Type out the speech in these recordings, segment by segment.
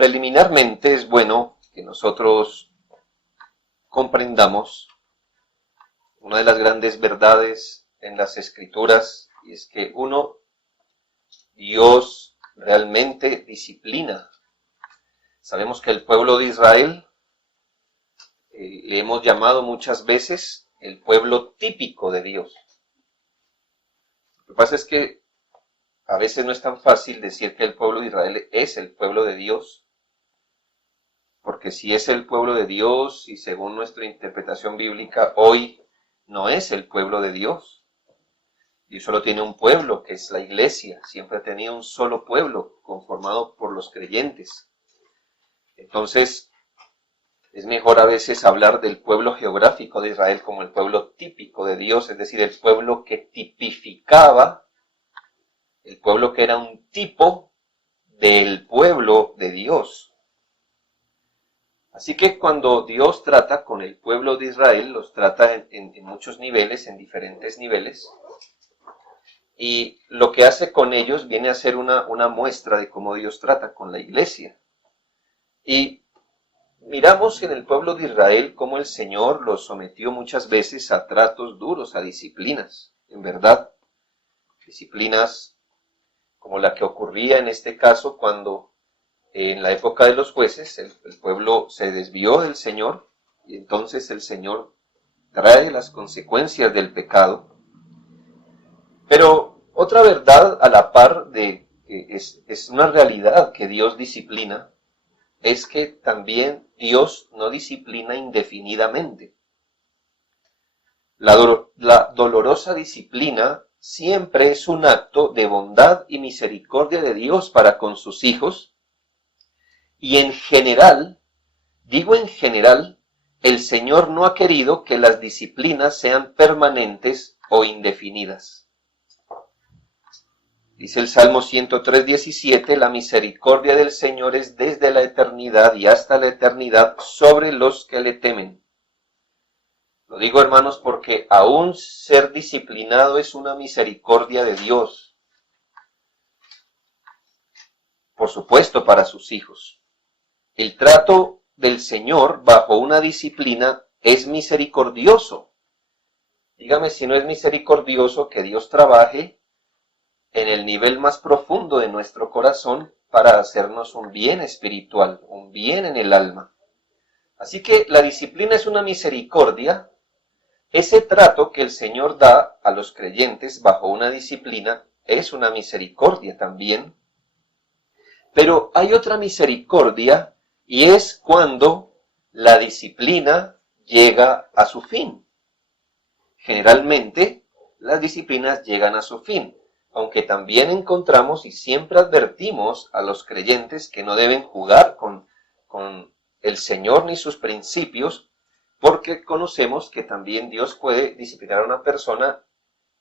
Preliminarmente es bueno que nosotros comprendamos una de las grandes verdades en las Escrituras, y es que Dios realmente disciplina. Sabemos que el pueblo de Israel le hemos llamado muchas veces el pueblo típico de Dios. Lo que pasa es que a veces no es tan fácil decir que el pueblo de Israel es el pueblo de Dios, porque si es el pueblo de Dios y según nuestra interpretación bíblica, hoy no es el pueblo de Dios. Dios solo tiene un pueblo, que es la iglesia. Siempre ha tenido un solo pueblo, conformado por los creyentes. Entonces, es mejor a veces hablar del pueblo geográfico de Israel como el pueblo típico de Dios, es decir, el pueblo que tipificaba, el pueblo que era un tipo del pueblo de Dios. Así que cuando Dios trata con el pueblo de Israel, los trata en muchos niveles, en diferentes niveles, y lo que hace con ellos viene a ser una muestra de cómo Dios trata con la iglesia. Y miramos en el pueblo de Israel cómo el Señor los sometió muchas veces a tratos duros, a disciplinas, en verdad, disciplinas como la que ocurría en este caso cuando en la época de los jueces el pueblo se desvió del Señor y entonces el Señor trae las consecuencias del pecado. Pero otra verdad a la par de que es una realidad que Dios disciplina, es que también Dios no disciplina indefinidamente. La dolorosa disciplina siempre es un acto de bondad y misericordia de Dios para con sus hijos, y en general, digo en general, el Señor no ha querido que las disciplinas sean permanentes o indefinidas. Dice el Salmo 103:17, la misericordia del Señor es desde la eternidad y hasta la eternidad sobre los que le temen. Lo digo, hermanos, porque aún ser disciplinado es una misericordia de Dios. Por supuesto, para sus hijos. El trato del Señor bajo una disciplina es misericordioso. Dígame si no es misericordioso que Dios trabaje en el nivel más profundo de nuestro corazón para hacernos un bien espiritual, un bien en el alma. Así que la disciplina es una misericordia. Ese trato que el Señor da a los creyentes bajo una disciplina es una misericordia también. Pero hay otra misericordia y es cuando la disciplina llega a su fin. Generalmente las disciplinas llegan a su fin, aunque también encontramos y siempre advertimos a los creyentes que no deben jugar con el Señor ni sus principios, porque conocemos que también Dios puede disciplinar a una persona,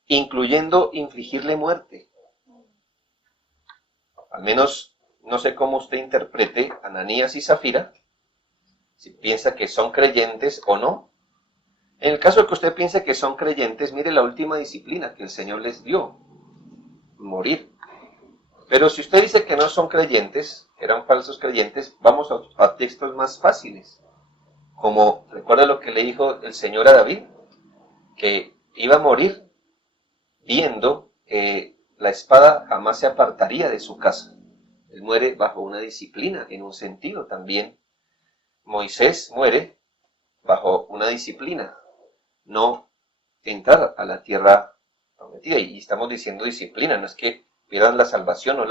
incluyendo infligirle muerte. Al menos, no sé cómo usted interprete Ananías y Zafira, si piensa que son creyentes o no. En el caso de que usted piense que son creyentes, mire la última disciplina que el Señor les dio, morir. Pero si usted dice que no son creyentes, que eran falsos creyentes, vamos a textos más fáciles. Como, recuerda lo que le dijo el Señor a David, que iba a morir viendo que la espada jamás se apartaría de su casa. Él muere bajo una disciplina, en un sentido también. Moisés muere bajo una disciplina, no entrar a la tierra prometida. Y estamos diciendo disciplina, no es que pierdan la salvación,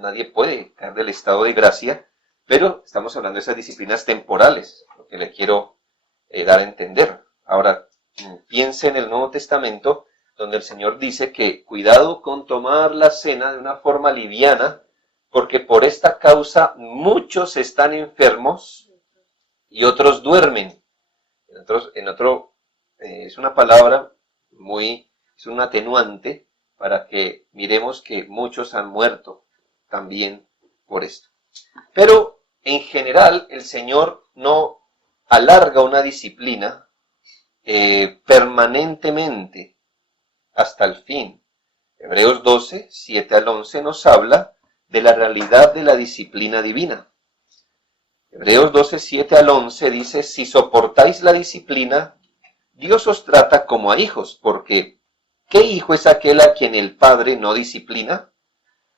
nadie puede caer del estado de gracia, pero estamos hablando de esas disciplinas temporales, lo que le quiero dar a entender. Ahora, piense en el Nuevo Testamento, donde el Señor dice que cuidado con tomar la cena de una forma liviana, porque por esta causa muchos están enfermos y otros duermen. Es una palabra es un atenuante para que miremos que muchos han muerto también por esto. Pero en general el Señor no alarga una disciplina permanentemente hasta el fin. Hebreos 12, 7 al 11 nos habla de la realidad de la disciplina divina. Hebreos 12, 7 al 11 dice, si soportáis la disciplina, Dios os trata como a hijos, porque ¿qué hijo es aquel a quien el Padre no disciplina?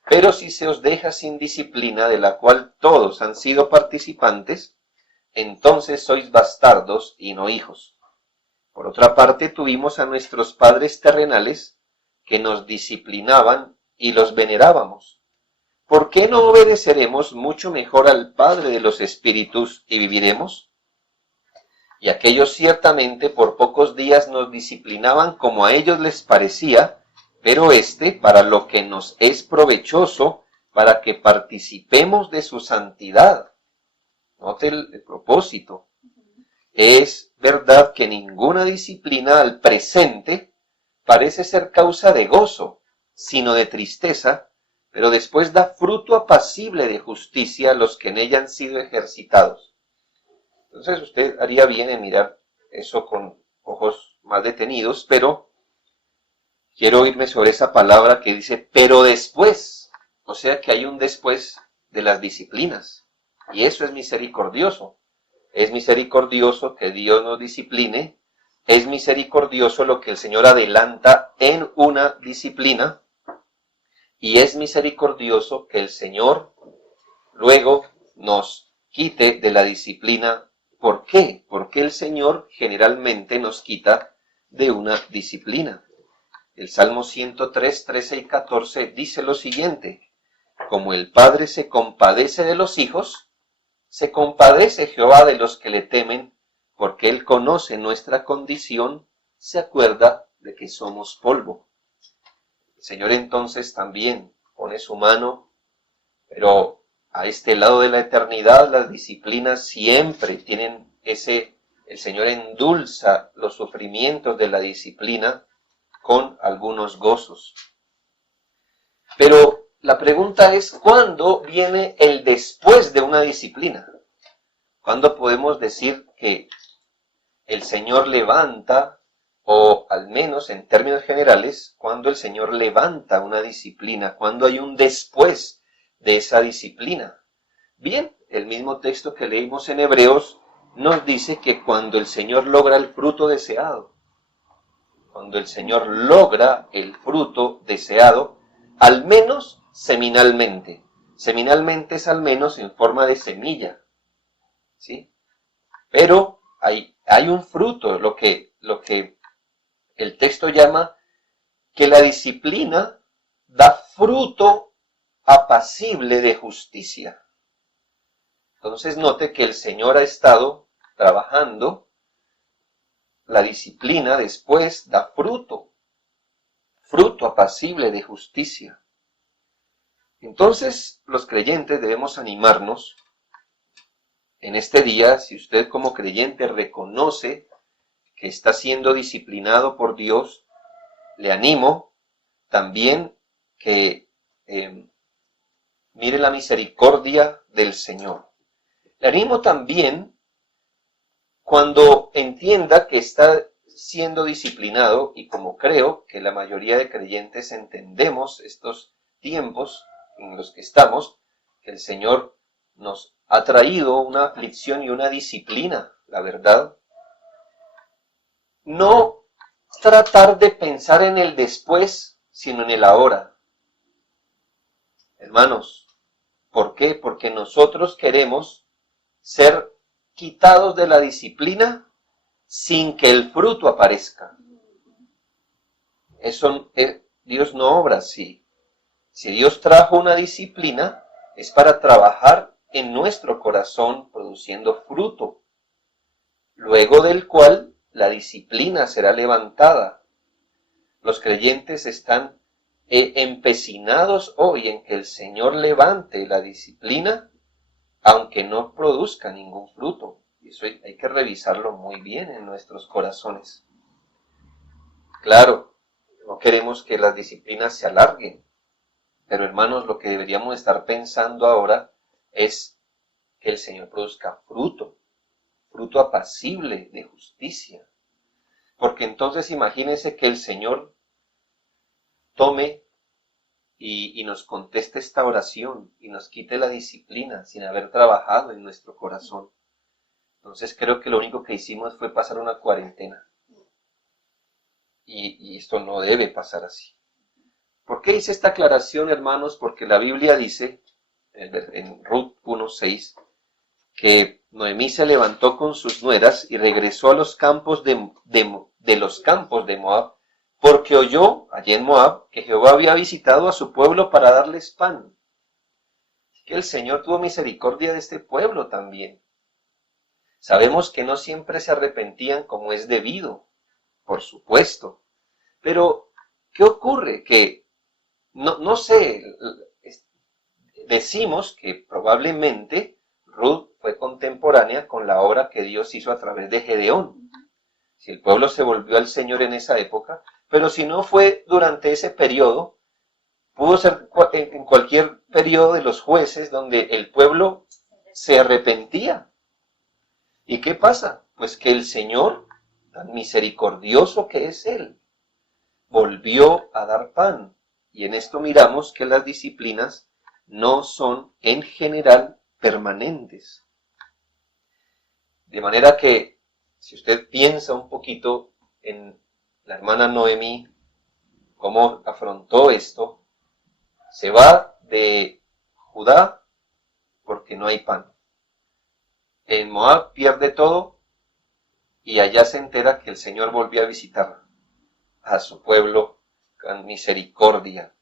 Pero si se os deja sin disciplina, de la cual todos han sido participantes, entonces sois bastardos y no hijos. Por otra parte, tuvimos a nuestros padres terrenales que nos disciplinaban y los venerábamos. ¿Por qué no obedeceremos mucho mejor al Padre de los Espíritus y viviremos? Y aquellos ciertamente por pocos días nos disciplinaban como a ellos les parecía, pero para lo que nos es provechoso, para que participemos de su santidad. Note el propósito. Es verdad que ninguna disciplina al presente parece ser causa de gozo, sino de tristeza, pero después da fruto apacible de justicia a los que en ella han sido ejercitados. Entonces usted haría bien en mirar eso con ojos más detenidos, pero quiero irme sobre esa palabra que dice, pero después, o sea que hay un después de las disciplinas, y eso es misericordioso. Es misericordioso que Dios nos discipline, es misericordioso lo que el Señor adelanta en una disciplina, y es misericordioso que el Señor luego nos quite de la disciplina. ¿Por qué? Porque el Señor generalmente nos quita de una disciplina. El Salmo 103, 13 y 14 dice lo siguiente, como el Padre se compadece de los hijos, se compadece Jehová de los que le temen, porque Él conoce nuestra condición, se acuerda de que somos polvo. El Señor entonces también pone su mano, pero a este lado de la eternidad las disciplinas siempre tienen el Señor endulza los sufrimientos de la disciplina con algunos gozos. Pero la pregunta es, ¿cuándo viene el después de una disciplina? ¿Cuándo podemos decir que el Señor levanta, o al menos en términos generales, cuando el Señor levanta una disciplina? ¿Cuándo hay un después de esa disciplina? Bien, el mismo texto que leímos en Hebreos nos dice que cuando el Señor logra el fruto deseado, cuando el Señor logra el fruto deseado, al menos seminalmente. Seminalmente es al menos en forma de semilla, ¿sí? Pero hay un fruto, lo que el texto llama que la disciplina da fruto apacible de justicia. Entonces note que el Señor ha estado trabajando, la disciplina después da fruto apacible de justicia. Entonces los creyentes debemos animarnos en este día. Si usted como creyente reconoce que está siendo disciplinado por Dios, le animo también que mire la misericordia del Señor. Le animo también cuando entienda que está siendo disciplinado, y como creo que la mayoría de creyentes entendemos estos tiempos en los que estamos, que el Señor nos ha traído una aflicción y una disciplina, la verdad. No tratar de pensar en el después, sino en el ahora. Hermanos, ¿por qué? Porque nosotros queremos ser quitados de la disciplina sin que el fruto aparezca. Dios no obra así. Si Dios trajo una disciplina, es para trabajar en nuestro corazón produciendo fruto, luego del cual la disciplina será levantada. Los creyentes están empecinados hoy en que el Señor levante la disciplina, aunque no produzca ningún fruto. Y eso hay que revisarlo muy bien en nuestros corazones. Claro, no queremos que las disciplinas se alarguen, pero hermanos, lo que deberíamos estar pensando ahora es que el Señor produzca fruto apacible de justicia. Porque entonces imagínense que el Señor tome y nos conteste esta oración y nos quite la disciplina sin haber trabajado en nuestro corazón. Entonces creo que lo único que hicimos fue pasar una cuarentena. Y esto no debe pasar así. ¿Por qué hice esta aclaración, hermanos? Porque la Biblia dice, en Ruth 1:6, que Noemí se levantó con sus nueras y regresó a los campos de los campos de Moab, porque oyó allí en Moab que Jehová había visitado a su pueblo para darles pan. Así que el Señor tuvo misericordia de este pueblo también. Sabemos que no siempre se arrepentían como es debido, por supuesto. Pero, ¿qué ocurre? Que, no sé, decimos que probablemente Ruth fue contemporánea con la obra que Dios hizo a través de Gedeón. Si el pueblo se volvió al Señor en esa época, pero si no fue durante ese periodo, pudo ser en cualquier periodo de los jueces donde el pueblo se arrepentía. ¿Y qué pasa? Pues que el Señor, tan misericordioso que es Él, volvió a dar pan. Y en esto miramos que las disciplinas no son en general permanentes. De manera que, si usted piensa un poquito en la hermana Noemí, cómo afrontó esto, se va de Judá porque no hay pan. En Moab pierde todo y allá se entera que el Señor volvió a visitar a su pueblo con misericordia.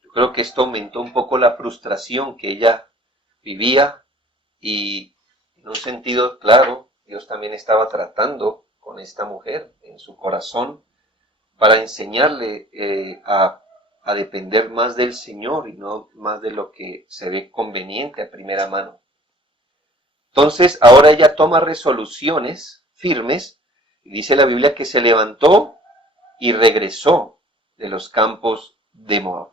Yo creo que esto aumentó un poco la frustración que ella vivía y en un sentido claro, Dios también estaba tratando con esta mujer en su corazón para enseñarle a depender más del Señor y no más de lo que se ve conveniente a primera mano. Entonces, ahora ella toma resoluciones firmes y dice la Biblia que se levantó y regresó de los campos de Moab.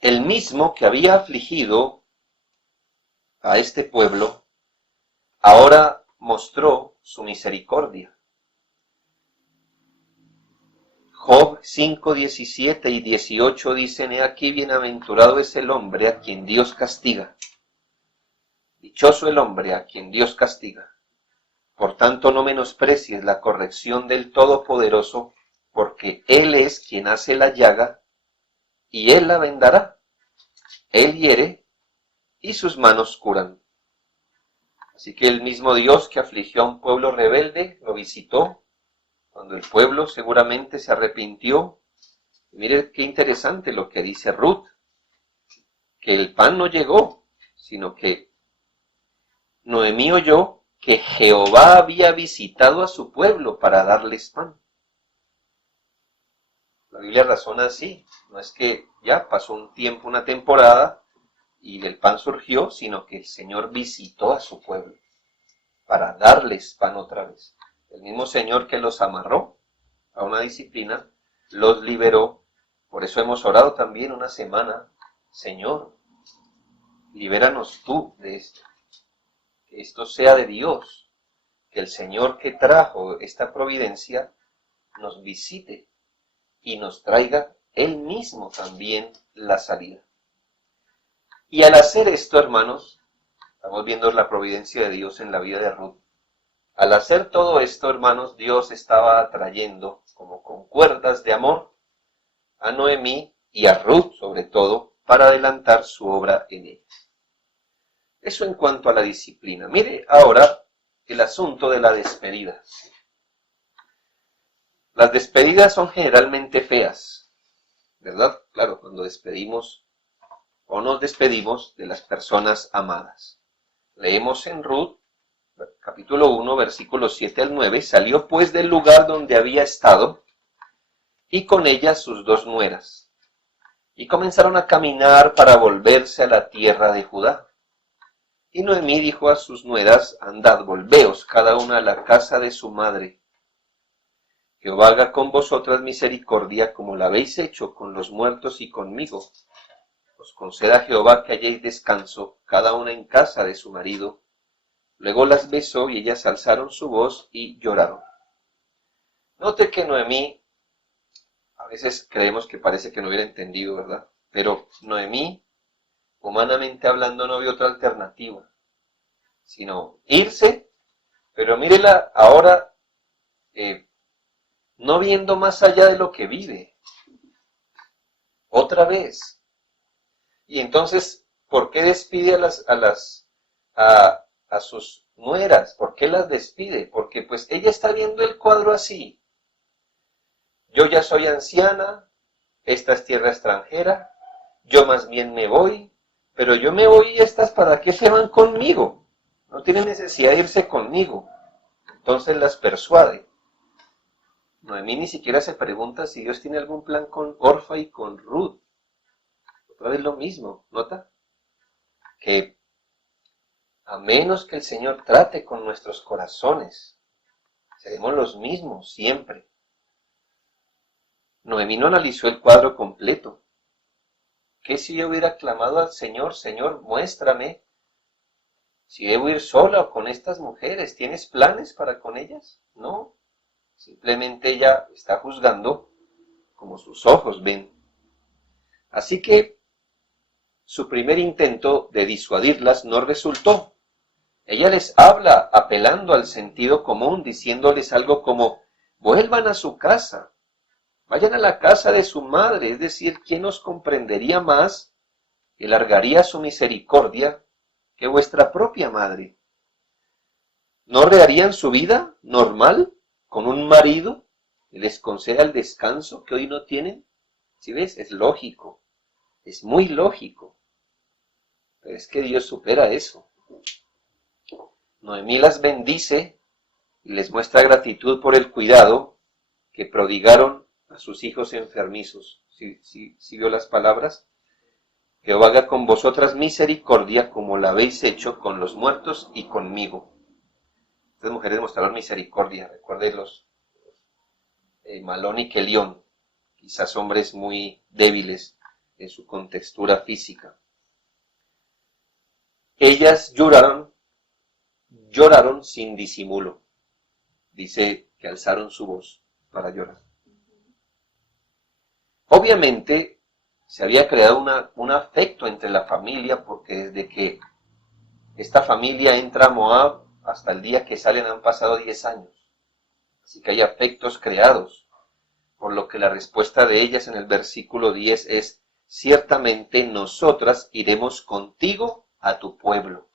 El mismo que había afligido a este pueblo, ahora mostró su misericordia. Job 5, 17 y 18 dicen: he aquí bienaventurado es el hombre a quien Dios castiga. Dichoso el hombre a quien Dios castiga. Por tanto no menosprecies la corrección del Todopoderoso, porque Él es quien hace la llaga, y Él la vendará. Él hiere, y sus manos curan. Así que el mismo Dios que afligió a un pueblo rebelde, lo visitó, cuando el pueblo seguramente se arrepintió. Mire qué interesante lo que dice Ruth, que el pan no llegó, sino que Noemí oyó que Jehová había visitado a su pueblo para darles pan. La Biblia razona así, no es que ya pasó un tiempo, una temporada, y el pan surgió, sino que el Señor visitó a su pueblo para darles pan otra vez. El mismo Señor que los amarró a una disciplina, los liberó. Por eso hemos orado también una semana: Señor, libéranos tú de esto. Que esto sea de Dios, que el Señor que trajo esta providencia nos visite y nos traiga Él mismo también la salida. Y al hacer esto, hermanos, estamos viendo la providencia de Dios en la vida de Ruth. Al hacer todo esto, hermanos, Dios estaba atrayendo como con cuerdas de amor a Noemí y a Ruth sobre todo, para adelantar su obra en ella. Eso en cuanto a la disciplina. Mire ahora el asunto de la despedida. Las despedidas son generalmente feas, ¿verdad? Claro, cuando despedimos o nos despedimos de las personas amadas. Leemos en Ruth, capítulo 1, versículos 7 al 9, salió pues del lugar donde había estado, y con ella sus dos nueras, y comenzaron a caminar para volverse a la tierra de Judá. Y Noemí dijo a sus nueras: andad, volveos cada una a la casa de su madre. Jehová haga con vosotras misericordia, como la habéis hecho con los muertos y conmigo. Os conceda Jehová que halléis descanso, cada una en casa de su marido. Luego las besó y ellas alzaron su voz y lloraron. Note que Noemí, a veces creemos que parece que no hubiera entendido, ¿verdad? Pero Noemí, humanamente hablando, no vio otra alternativa, sino irse, pero mírela ahora, no viendo más allá de lo que vive, otra vez. Y entonces, ¿por qué despide a sus nueras? ¿Por qué las despide? Porque pues ella está viendo el cuadro así. Yo ya soy anciana, esta es tierra extranjera, yo más bien me voy, pero yo me voy y estas ¿para qué se van conmigo? No tienen necesidad de irse conmigo. Entonces las persuade. Noemí ni siquiera se pregunta si Dios tiene algún plan con Orfa y con Ruth. Otra vez lo mismo, ¿nota? Que a menos que el Señor trate con nuestros corazones, seremos los mismos siempre. Noemí no analizó el cuadro completo. ¿Qué si yo hubiera clamado al Señor, Señor, muéstrame si debo ir sola o con estas mujeres? ¿Tienes planes para con ellas? No. Simplemente ella está juzgando como sus ojos ven. Así que su primer intento de disuadirlas no resultó. Ella les habla apelando al sentido común, diciéndoles algo como, vuelvan a su casa, vayan a la casa de su madre, es decir, ¿quién os comprendería más y largaría su misericordia que vuestra propia madre? ¿No reharían su vida normal con un marido que les conceda el descanso que hoy no tienen? ¿Sí ves? Es lógico, es muy lógico. Pero es que Dios supera eso. Noemí las bendice y les muestra gratitud por el cuidado que prodigaron a sus hijos enfermizos. ¿Sí vio las palabras? Jehová haga con vosotras misericordia como la habéis hecho con los muertos y conmigo. Estas mujeres mostraron misericordia. Recuerden los Malón y Kelión, quizás hombres muy débiles en su contextura física. Ellas lloraron sin disimulo. Dice que alzaron su voz para llorar. Obviamente se había creado un afecto entre la familia, porque desde que esta familia entra a Moab hasta el día que salen han pasado 10 años. Así que hay afectos creados, por lo que la respuesta de ellas en el versículo 10 es, ciertamente nosotras iremos contigo a tu pueblo.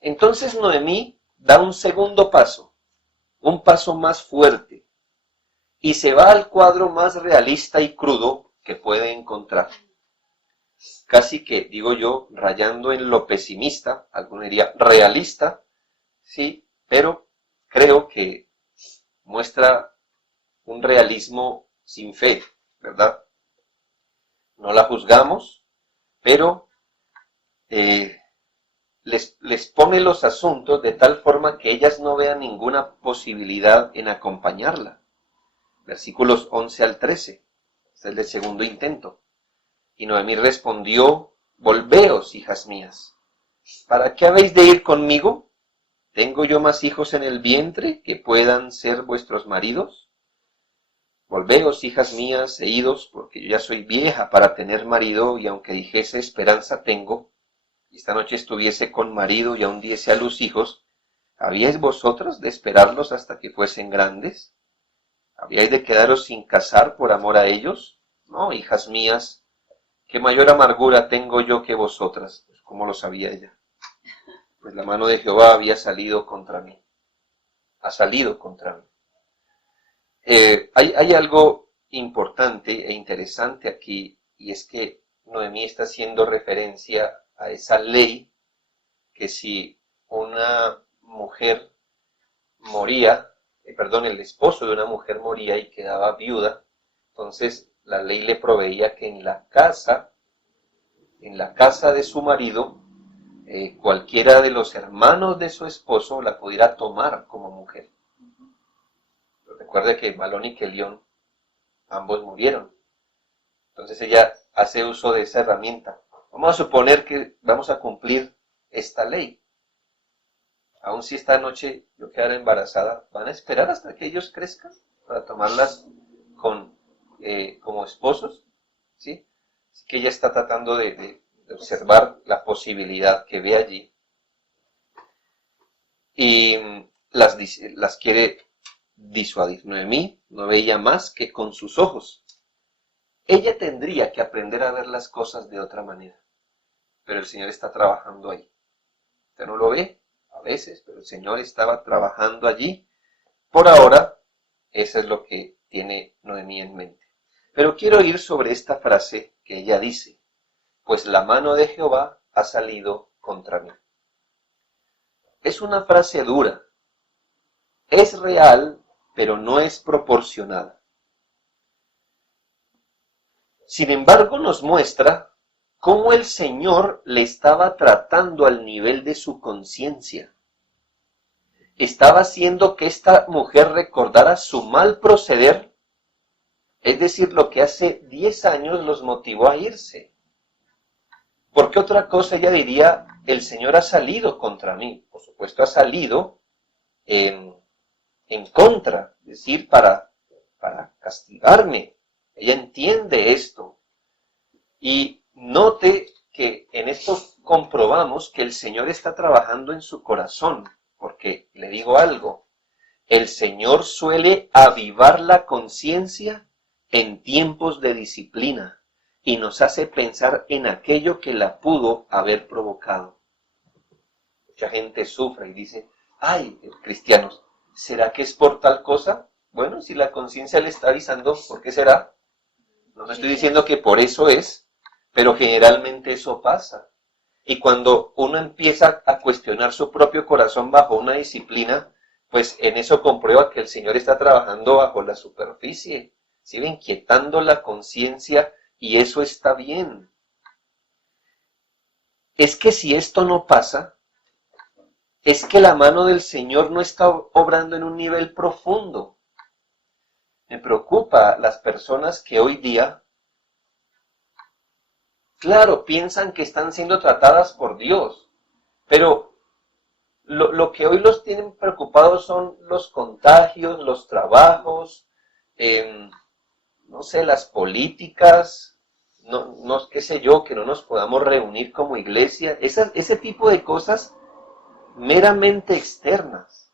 Entonces Noemí da un segundo paso, un paso más fuerte, y se va al cuadro más realista y crudo que puede encontrar. Casi que, digo yo, rayando en lo pesimista, alguno diría realista, sí, pero creo que muestra un realismo sin fe, ¿verdad? No la juzgamos, pero les pone los asuntos de tal forma que ellas no vean ninguna posibilidad en acompañarla. Versículos 11 al 13, es el del segundo intento. Y Noemí respondió, volveos, hijas mías, ¿para qué habéis de ir conmigo? ¿Tengo yo más hijos en el vientre que puedan ser vuestros maridos? Volveos, hijas mías, e idos, porque yo ya soy vieja para tener marido, y aunque dijese esperanza tengo, y esta noche estuviese con marido y aún diese a luz hijos, ¿habíais vosotras de esperarlos hasta que fuesen grandes? ¿Habíais de quedaros sin casar por amor a ellos? No, hijas mías, ¿qué mayor amargura tengo yo que vosotras? Pues, ¿cómo lo sabía ella? Pues la mano de Jehová había salido contra mí. Ha salido contra mí. Hay algo importante e interesante aquí, y es que Noemí está haciendo referencia a esa ley que si una mujer moría, el esposo de una mujer moría y quedaba viuda, entonces la ley le proveía que en la casa de su marido, cualquiera de los hermanos de su esposo la pudiera tomar como mujer. Recuerde que Malón y Kelión ambos murieron. Entonces ella hace uso de esa herramienta. Vamos a suponer que vamos a cumplir esta ley. aun si esta noche yo quedara embarazada, ¿van a esperar hasta que ellos crezcan para tomarlas como esposos? ¿Sí? Así que ella está tratando de observar la posibilidad que ve allí y las quiere disuadir. Noemí no veía más que con sus ojos. Ella tendría que aprender a ver las cosas de otra manera, pero el Señor está trabajando ahí. Usted no lo ve a veces, pero el Señor estaba trabajando allí. Por ahora, eso es lo que tiene Noemí en mente. Pero quiero ir sobre esta frase que ella dice, pues la mano de Jehová ha salido contra mí. Es una frase dura, es real, pero no es proporcionada. Sin embargo, nos muestra cómo el Señor le estaba tratando al nivel de su conciencia. Estaba haciendo que esta mujer recordara su mal proceder, es decir, lo que hace 10 años los motivó a irse. Porque otra cosa ella diría, el Señor ha salido contra mí. Por supuesto, ha salido en contra, es decir, para castigarme. Ella entiende esto. Y note que en esto comprobamos que el Señor está trabajando en su corazón, porque le digo algo, el Señor suele avivar la conciencia en tiempos de disciplina y nos hace pensar en aquello que la pudo haber provocado. Mucha gente sufre y dice, ay, cristianos, ¿será que es por tal cosa? Bueno, si la conciencia le está avisando, ¿por qué será? No estoy diciendo que por eso es, pero generalmente eso pasa. Y cuando uno empieza a cuestionar su propio corazón bajo una disciplina, pues en eso comprueba que el Señor está trabajando bajo la superficie, sigue inquietando la conciencia y eso está bien. Es que si esto no pasa, es que la mano del Señor no está obrando en un nivel profundo. Me preocupa las personas que hoy día, claro, piensan que están siendo tratadas por Dios, pero lo que hoy los tienen preocupados son los contagios, los trabajos, no sé, las políticas, no qué sé yo, que no nos podamos reunir como iglesia, ese tipo de cosas meramente externas.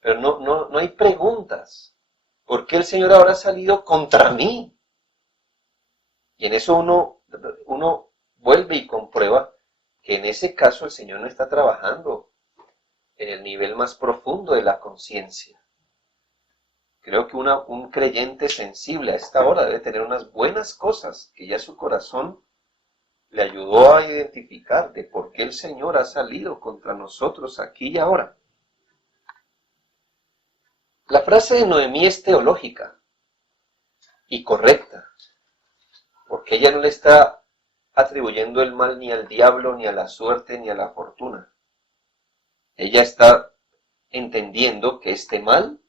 Pero no hay preguntas. ¿Por qué el Señor ahora ha salido contra mí? Y en eso uno vuelve y comprueba que en ese caso el Señor no está trabajando en el nivel más profundo de la conciencia. Creo que un creyente sensible a esta hora debe tener unas buenas cosas que ya su corazón le ayudó a identificar de por qué el Señor ha salido contra nosotros aquí y ahora. La frase de Noemí es teológica y correcta, porque ella no le está atribuyendo el mal ni al diablo, ni a la suerte, ni a la fortuna. Ella está entendiendo que este mal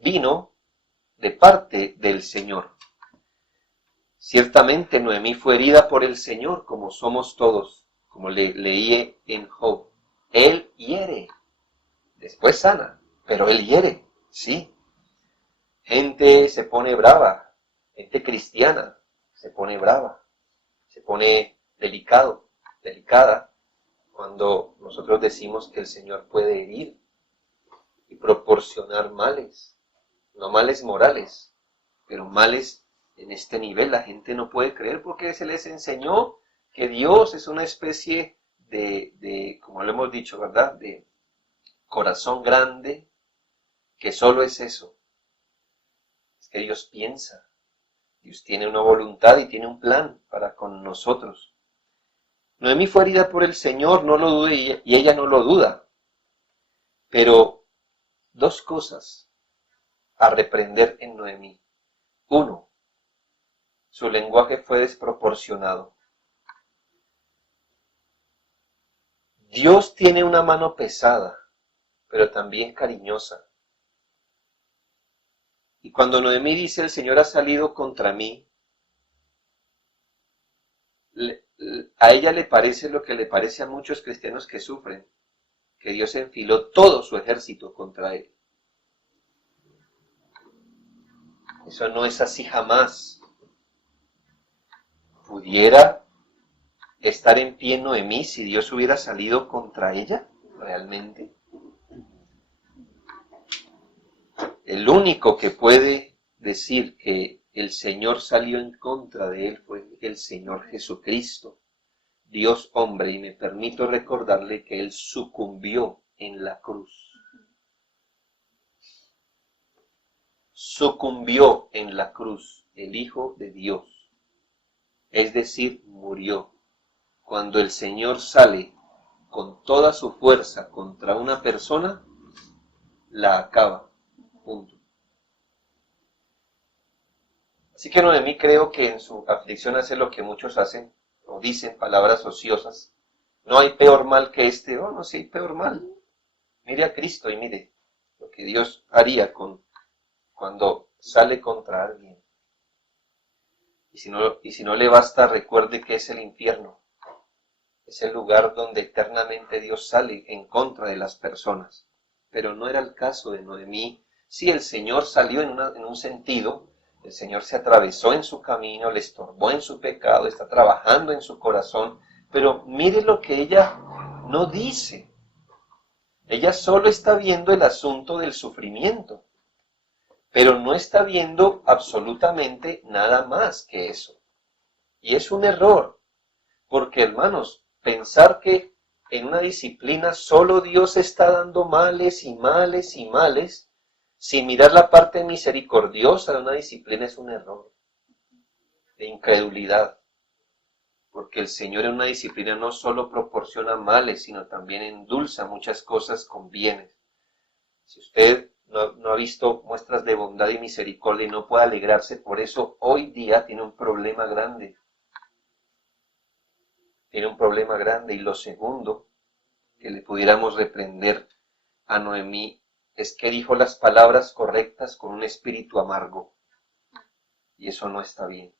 vino de parte del Señor. Ciertamente Noemí fue herida por el Señor, como somos todos, como leí en Job. Él hiere, después sana, pero él hiere, sí. Gente se pone brava, gente cristiana se pone brava, se pone delicada, cuando nosotros decimos que el Señor puede herir y proporcionar males, no males morales, pero males en este nivel. La gente no puede creer porque se les enseñó que Dios es una especie como lo hemos dicho, ¿verdad?, de corazón grande, que solo es eso. Es que Dios piensa, Dios tiene una voluntad y tiene un plan para con nosotros. Noemí fue herida por el Señor, no lo dude, y ella no lo duda. Pero dos cosas a reprender en Noemí. Uno, su lenguaje fue desproporcionado. Dios tiene una mano pesada, pero también cariñosa. Y cuando Noemí dice, el Señor ha salido contra mí, a ella le parece lo que le parece a muchos cristianos que sufren, que Dios enfiló todo su ejército contra él. Eso no es así jamás. ¿Pudiera estar en pie Noemí si Dios hubiera salido contra ella realmente? El único que puede decir que el Señor salió en contra de él fue el Señor Jesucristo, Dios hombre, y me permito recordarle que él sucumbió en la cruz. Sucumbió en la cruz el Hijo de Dios, es decir, murió. Cuando el Señor sale con toda su fuerza contra una persona, la acaba. Punto. Así que Noemí creo que en su aflicción hace lo que muchos hacen, o dicen palabras ociosas. No hay peor mal que este. Oh, no, sí hay peor mal. Mire a Cristo y mire lo que Dios haría cuando sale contra alguien. Y si no le basta, recuerde que es el infierno. Es el lugar donde eternamente Dios sale en contra de las personas. Pero no era el caso de Noemí. Sí, el Señor salió en un sentido, el Señor se atravesó en su camino, le estorbó en su pecado, está trabajando en su corazón, pero mire lo que ella no dice. Ella solo está viendo el asunto del sufrimiento, pero no está viendo absolutamente nada más que eso. Y es un error, porque hermanos, pensar que en una disciplina solo Dios está dando males y males y males, sin mirar la parte misericordiosa de una disciplina, es un error de incredulidad. Porque el Señor en una disciplina no solo proporciona males, sino también endulza muchas cosas con bienes. Si usted no ha visto muestras de bondad y misericordia y no puede alegrarse por eso, hoy día tiene un problema grande. Tiene un problema grande. Y lo segundo que le pudiéramos reprender a Noemí es que dijo las palabras correctas con un espíritu amargo. Y eso no está bien.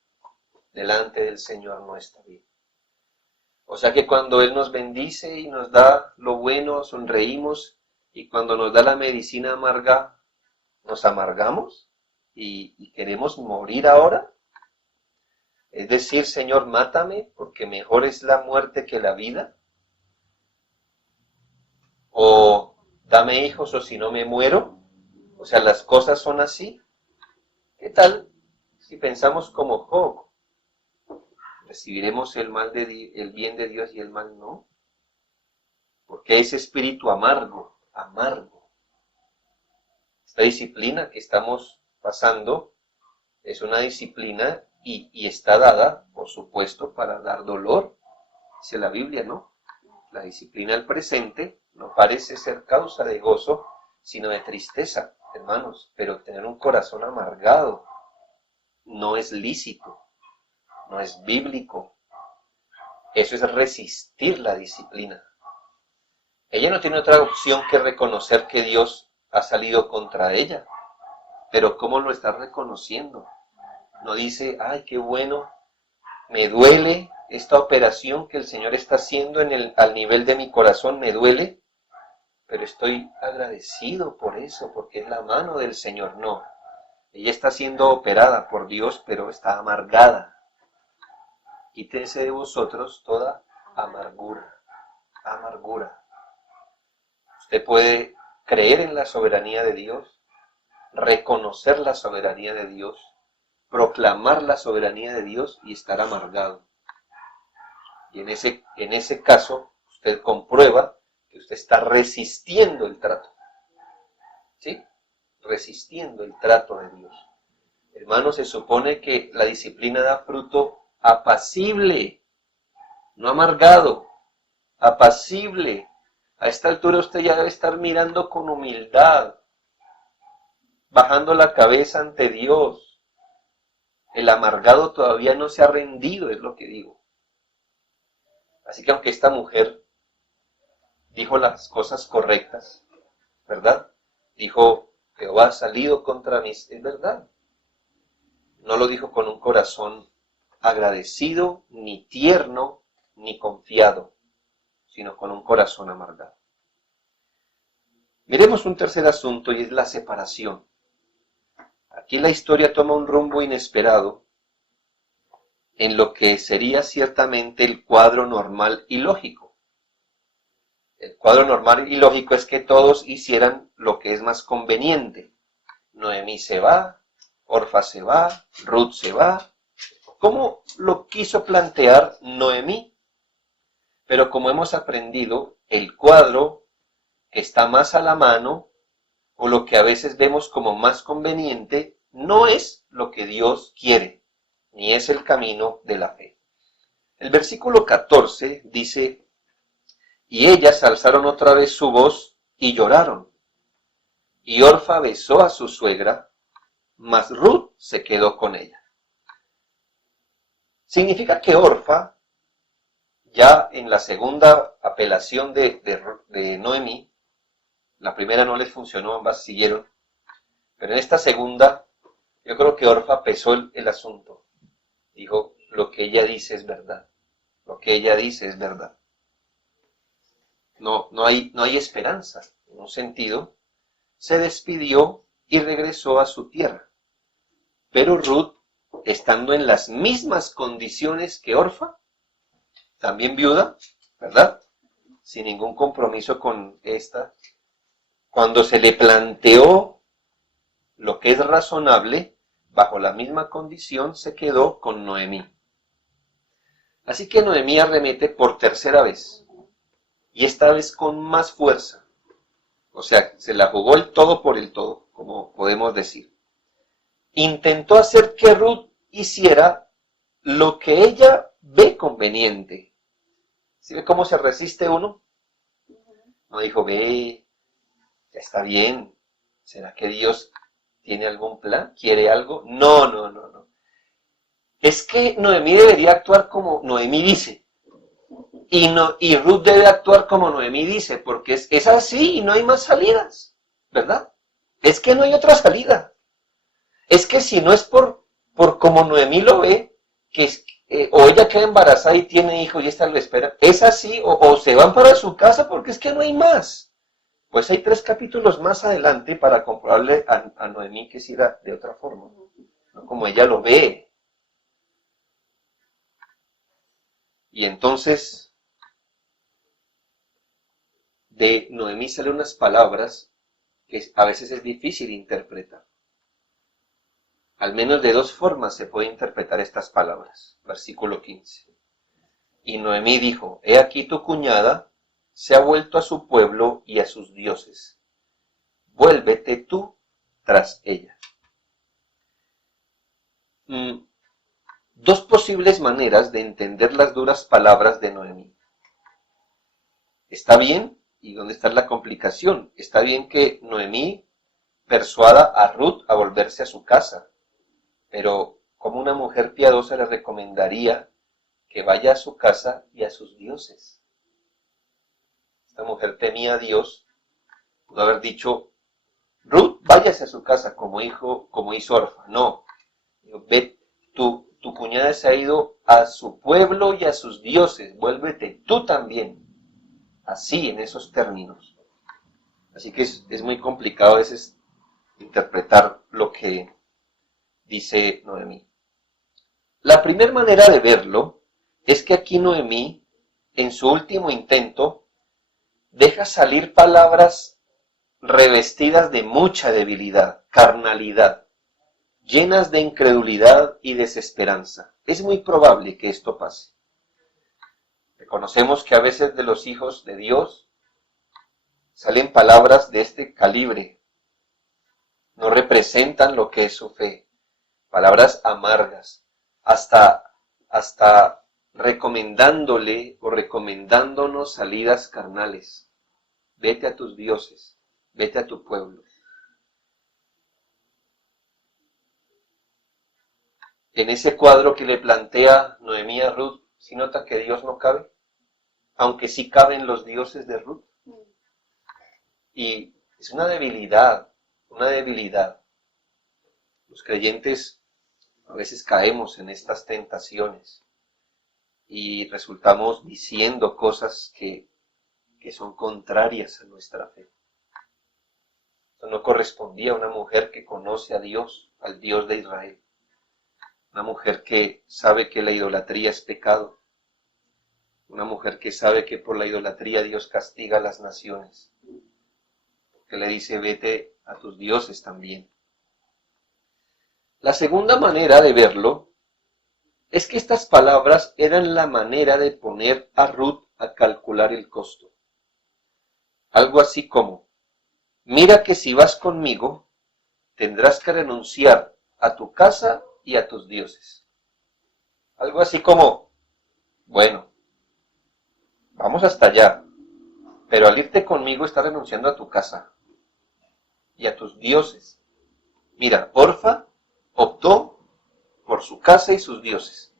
Delante del Señor no está bien. O sea que cuando Él nos bendice y nos da lo bueno, sonreímos, y cuando nos da la medicina amarga, nos amargamos y queremos morir ahora. Es decir, Señor, mátame porque mejor es la muerte que la vida. O dame hijos o si no me muero. O sea, las cosas son así. ¿Qué tal si pensamos como Job? ¿Recibiremos el bien de Dios y el mal no? Porque ese espíritu amargo. Esta disciplina que estamos pasando es una disciplina y está dada, por supuesto, para dar dolor. Dice la Biblia, ¿no? La disciplina del presente no parece ser causa de gozo, sino de tristeza, hermanos. Pero tener un corazón amargado no es lícito, no es bíblico. Eso es resistir la disciplina. Ella no tiene otra opción que reconocer que Dios ha salido contra ella. Pero ¿cómo lo está reconociendo? No dice, ay, qué bueno, me duele esta operación que el Señor está haciendo al nivel de mi corazón, me duele, pero estoy agradecido por eso, porque es la mano del Señor. No, ella está siendo operada por Dios, pero está amargada. Quítese de vosotros toda amargura. Usted puede creer en la soberanía de Dios, reconocer la soberanía de Dios, proclamar la soberanía de Dios y estar amargado. Y en ese caso, usted comprueba que usted está resistiendo el trato. ¿Sí? Resistiendo el trato de Dios. Hermanos, se supone que la disciplina da fruto apacible, no amargado, apacible. A esta altura usted ya debe estar mirando con humildad, bajando la cabeza ante Dios. El amargado todavía no se ha rendido, es lo que digo. Así que aunque esta mujer dijo las cosas correctas, ¿verdad? Dijo, Jehová ha salido contra mí, es verdad. No lo dijo con un corazón agradecido, ni tierno, ni confiado, sino con un corazón amargado. Miremos un tercer asunto y es la separación. Aquí la historia toma un rumbo inesperado en lo que sería ciertamente el cuadro normal y lógico. El cuadro normal y lógico es que todos hicieran lo que es más conveniente. Noemí se va, Orfa se va, Ruth se va. ¿Cómo lo quiso plantear Noemí? Pero como hemos aprendido, el cuadro que está más a la mano, o lo que a veces vemos como más conveniente, no es lo que Dios quiere, ni es el camino de la fe. El versículo 14 dice, y ellas alzaron otra vez su voz y lloraron. Y Orfa besó a su suegra, mas Ruth se quedó con ella. Significa que Orfa, ya en la segunda apelación de Noemí, la primera no les funcionó, ambas siguieron, pero en esta segunda, yo creo que Orfa pesó el asunto. Dijo, lo que ella dice es verdad, lo que ella dice es verdad. No hay esperanza, en un sentido. Se despidió y regresó a su tierra. Pero Ruth, estando en las mismas condiciones que Orfa, también viuda, ¿verdad? Sin ningún compromiso con esta, cuando se le planteó lo que es razonable, bajo la misma condición se quedó con Noemí. Así que Noemí arremete por tercera vez, y esta vez con más fuerza. O sea, se la jugó el todo por el todo, como podemos decir. Intentó hacer que Ruth hiciera lo que ella ve conveniente. ¿Sí ve cómo se resiste uno? No dijo, ve, ya está bien. ¿Será que Dios tiene algún plan? ¿Quiere algo? No. Es que Noemí debería actuar como Noemí dice. Y Ruth debe actuar como Noemí dice, porque es así y no hay más salidas, ¿verdad? Es que no hay otra salida. Es que si no es por como Noemí lo ve, o ella queda embarazada y tiene hijos y esta lo espera, es así, o se van para su casa porque es que no hay más. Pues hay 3 capítulos más adelante para comprobarle a Noemí que sí era de otra forma, ¿no? Como ella lo ve. Y entonces de Noemí salen unas palabras que a veces es difícil interpretar. Al menos de 2 formas se puede interpretar estas palabras. Versículo 15. Y Noemí dijo, he aquí tu cuñada se ha vuelto a su pueblo y a sus dioses. Vuélvete tú tras ella. 2 posibles maneras de entender las duras palabras de Noemí. ¿Está bien? ¿Y dónde está la complicación? Está bien que Noemí persuada a Ruth a volverse a su casa, pero como una mujer piadosa le recomendaría que vaya a su casa y a sus dioses. Esta mujer temía a Dios, pudo haber dicho, Ruth, váyase a su casa como hizo Orfa. No, ve, tu cuñada se ha ido a su pueblo y a sus dioses, vuélvete tú también. Así, en esos términos. Así que es muy complicado a veces interpretar lo que dice Noemí. La primera manera de verlo es que aquí Noemí, en su último intento, deja salir palabras revestidas de mucha debilidad, carnalidad, llenas de incredulidad y desesperanza. Es muy probable que esto pase. Reconocemos que a veces de los hijos de Dios salen palabras de este calibre. No representan lo que es su fe. Palabras amargas, hasta recomendándole o recomendándonos salidas carnales. Vete a tus dioses, vete a tu pueblo. En ese cuadro que le plantea Noemí a Ruth, ¿sí nota que Dios no cabe? Aunque sí caben los dioses de Ruth. Y es una debilidad. Los creyentes a veces caemos en estas tentaciones y resultamos diciendo cosas que son contrarias a nuestra fe. Esto no correspondía a una mujer que conoce a Dios, al Dios de Israel. Una mujer que sabe que la idolatría es pecado. Una mujer que sabe que por la idolatría Dios castiga a las naciones. Que le dice, vete a tus dioses también. La segunda manera de verlo es que estas palabras eran la manera de poner a Ruth a calcular el costo. Algo así como, mira que si vas conmigo, tendrás que renunciar a tu casa y a tus dioses. Algo así como, bueno, vamos hasta allá, pero al irte conmigo estás renunciando a tu casa y a tus dioses. Mira, Orfa optó por su casa y sus dioses,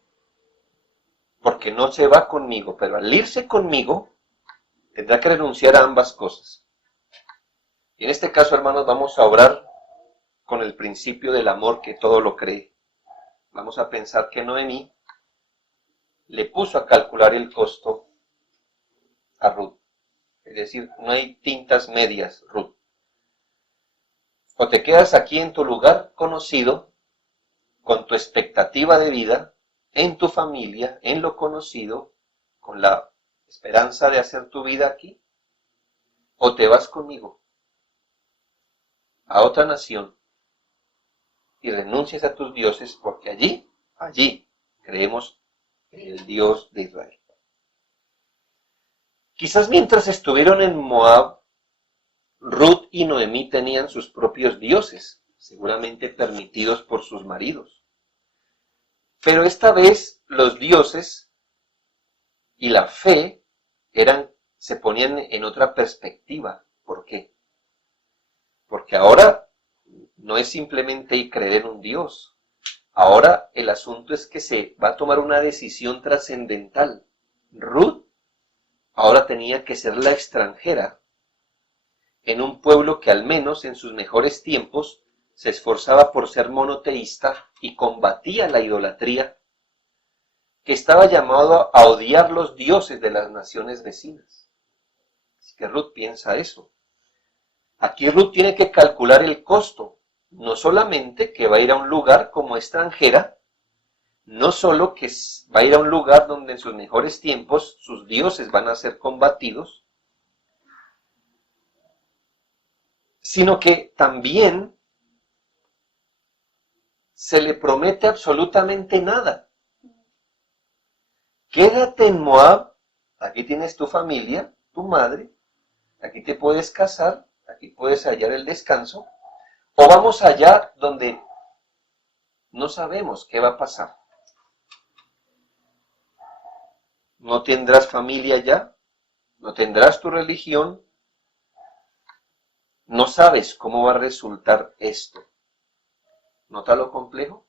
porque no se va conmigo, pero al irse conmigo, tendrá que renunciar a ambas cosas. Y en este caso, hermanos, vamos a obrar con el principio del amor que todo lo cree. Vamos a pensar que Noemí le puso a calcular el costo a Ruth. Es decir, no hay tintas medias, Ruth. O te quedas aquí en tu lugar conocido, con tu expectativa de vida, en tu familia, en lo conocido, con la esperanza de hacer tu vida aquí, o te vas conmigo a otra nación y renuncias a tus dioses, porque allí creemos en el Dios de Israel. Quizás mientras estuvieron en Moab, Ruth y Noemí tenían sus propios dioses, seguramente permitidos por sus maridos. Pero esta vez los dioses y la fe se ponían en otra perspectiva. ¿Por qué? Porque ahora no es simplemente creer en un Dios. Ahora el asunto es que se va a tomar una decisión trascendental. Ruth ahora tenía que ser la extranjera en un pueblo que al menos en sus mejores tiempos se esforzaba por ser monoteísta y combatía la idolatría, que estaba llamado a odiar los dioses de las naciones vecinas. Así que Ruth piensa eso. Aquí Ruth tiene que calcular el costo, no solamente que va a ir a un lugar como extranjera, no solo que va a ir a un lugar donde en sus mejores tiempos sus dioses van a ser combatidos, sino que también se le promete absolutamente nada. Quédate en Moab, aquí tienes tu familia, tu madre, aquí te puedes casar, aquí puedes hallar el descanso, o vamos allá donde no sabemos qué va a pasar. No tendrás familia allá, no tendrás tu religión, no sabes cómo va a resultar esto. ¿Nota lo complejo?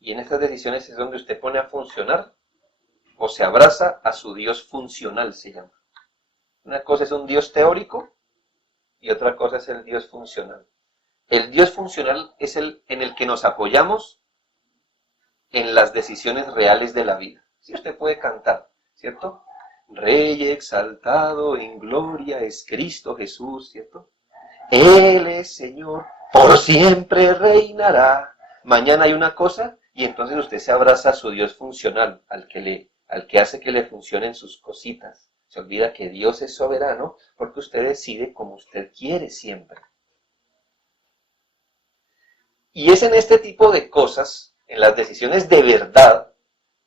Y en estas decisiones es donde usted pone a funcionar o se abraza a su Dios funcional, se llama. Una cosa es un Dios teórico y otra cosa es el Dios funcional. El Dios funcional es el en el que nos apoyamos en las decisiones reales de la vida. Sí, usted puede cantar, ¿cierto? Rey exaltado en gloria es Cristo Jesús, ¿cierto? Él es Señor, por siempre reinará. Mañana hay una cosa y entonces usted se abraza a su Dios funcional, al que hace que le funcionen sus cositas. Se olvida que Dios es soberano porque usted decide como usted quiere siempre. Y es en este tipo de cosas, en las decisiones de verdad,